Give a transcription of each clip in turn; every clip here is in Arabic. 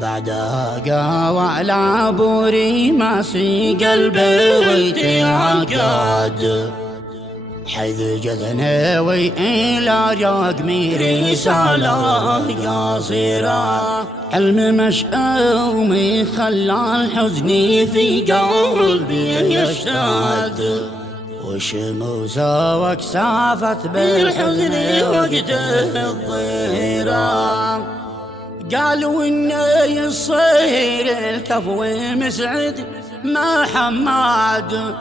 بعدها قاوى العبوري ماسي قلبي ويتعقد، حيث جذنوي إلى رقمي رسالة قصيرة. علم مشؤومي خلى الحزن في قلبي يشتد، وشموسه وكسافت بالحزن وقت الظهيرة. قالوا إنه يصير الكفو مسعد ما حماد،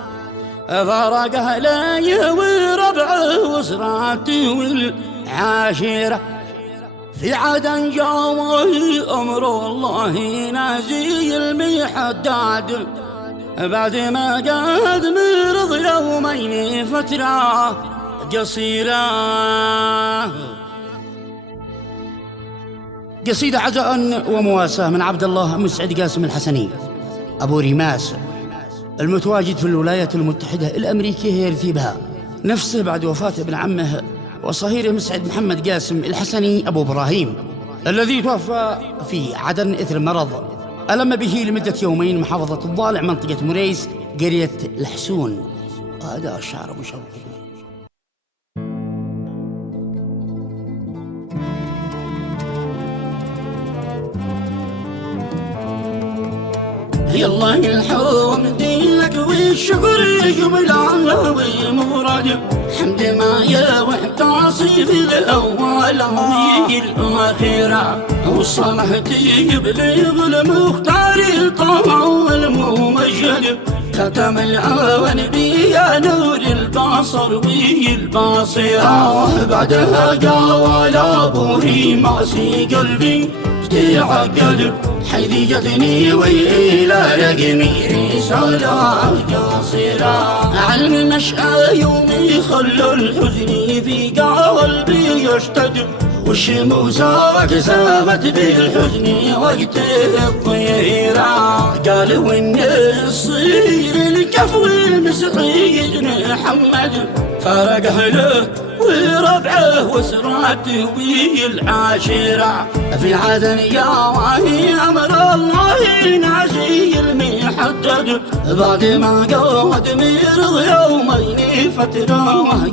فرق أهلي وربعه وصراته والعاشرة. في عدن جاوه أمر الله نازي المحداد، بعد ما قد مرض يومين فترة قصيرة. قصيدة عزاء ومواساة من عبد الله مسعد قاسم الحسني أبو ريماس، المتواجد في الولايات المتحدة الأمريكية، يرتيبها نفسه بعد وفاة ابن عمه وصهيره مسعد محمد قاسم الحسني أبو إبراهيم، الذي توفى في عدن إثر مرض ألم به لمدة يومين محافظة الضالع منطقة مريس قرية الحسون. هذا الشعر مشوق. يالله الحمد لك والشكر يقبل الله ومراد، حمد ما يوح تعصيف الأول الأخيرة، والصلاح تبلغ المختار الطاعة والممجد، ختم الأوان بيا نور البصر والبصيرة. بعدها قال أبو ريماسي قلبي تعقد، حيث جتني وإلى رقمي رسالة قصيرة. علم نشأ يومي خلى الحزن في قلبي يشتد، والشموس وكسافت بالحزن وقت الظهيرة. قالوا إن الصير الكفو مسعيد محمد، فرق أهله وربعه وسراته والعاشرة. في عدن يا وهي أمر الله نازي المحدد، بعد ما قود مرض يومين فترة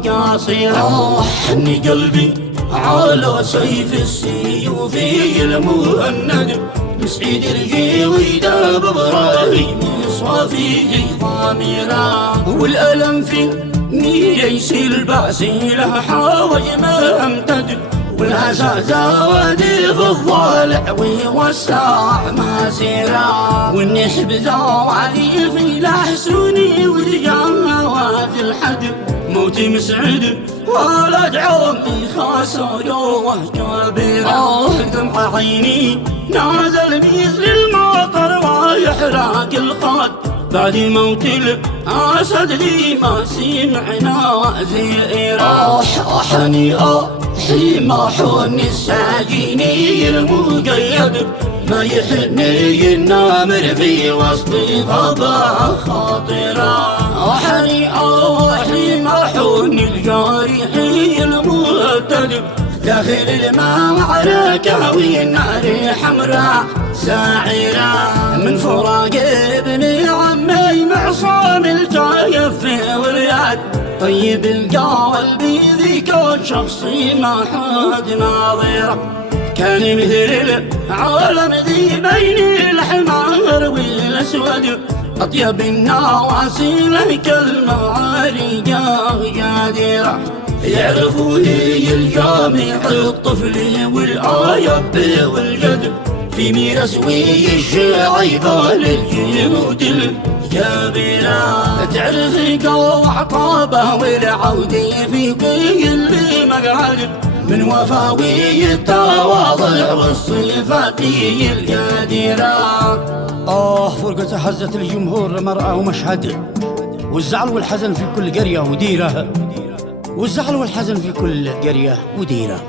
قصيرة. حني قلبي على سيف السيوف المهند، مسعيد رجي ويداب إبراهيم صافي ضميرا. والألم في ميس البأس له حاوج ما امتد، والأسى زوادي في الضالع ويوسع مسيرا. والنحب زوالي في الأحسوني والجواد الحد، موت مسعد ولد عمي خسروه كبيرا. دمع عيني نازل مثل المطر ويحرق الخد، بعد موت الأسد لي ما سمعنا زئيرا. حني حما حن الساجيني المقيد، ما يحني النامر في وسط غابة خاطرة. حني حما حن الجارحي المهدد، داخل المعركة والنار حمراء ساعرة. من فراق ابن عمي معصام الجايف واليد، طيب القلب ذيك شخصي ما حد ناظره. كان مثل العالم ذي بين الحمار والاسود، اطيب النواسي لك المعاري قادره. يعرفوا هي الجامع الطفل والآية والجد، في ميراث الشعيبة للجنود الكبيرة. تعرف قوع طابة والعودي في كل مقعد، من وفاوي التواضع والصفات القديرة. فرقة حزت الجمهور مرأة ومشهد، والزعل والحزن في كل قرية وديرة، والزعل والحزن في كل قرية وديرة.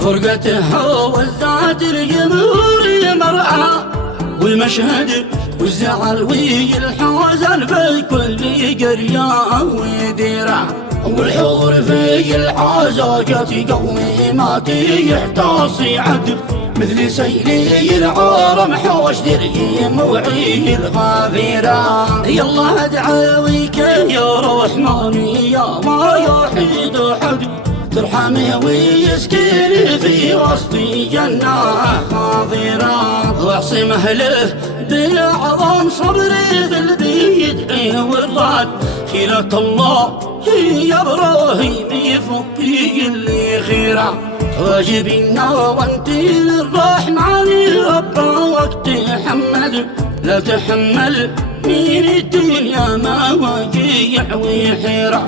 فرقتها وزعت الجمهور مرأة والمشهد، والزعل والحزن في كل قرية وديرة. والحضور في الحاجات قومي ما تيحتصي عدل مثل سيلي العارم حوش دري موعي الغافرة. يالله ادعويك يا رحمن يا ما يحيد حد ترحمي ويسكن في وسط جنة خاضرة واعصم اهله باعظم صبري في البيد والراد خيرة الله هي ابراهيم يفكي اللي خيره واجبنا وانت للرحمن ربا وقت حمل لا تحمل من الدنيا ما وجيع وحيرة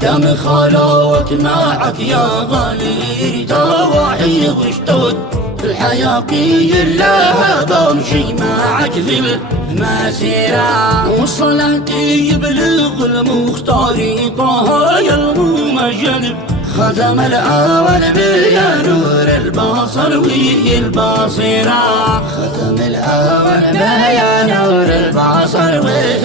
دام خلاوك معك يا غالي دواعي وشتود الحياة كلها بمشي معك في المسيرة والصلاة يبلغ المختار طه الممجد خدم الأول بيا نور البصر وهي البصيرة خدم الأول بيا نور البصر وهي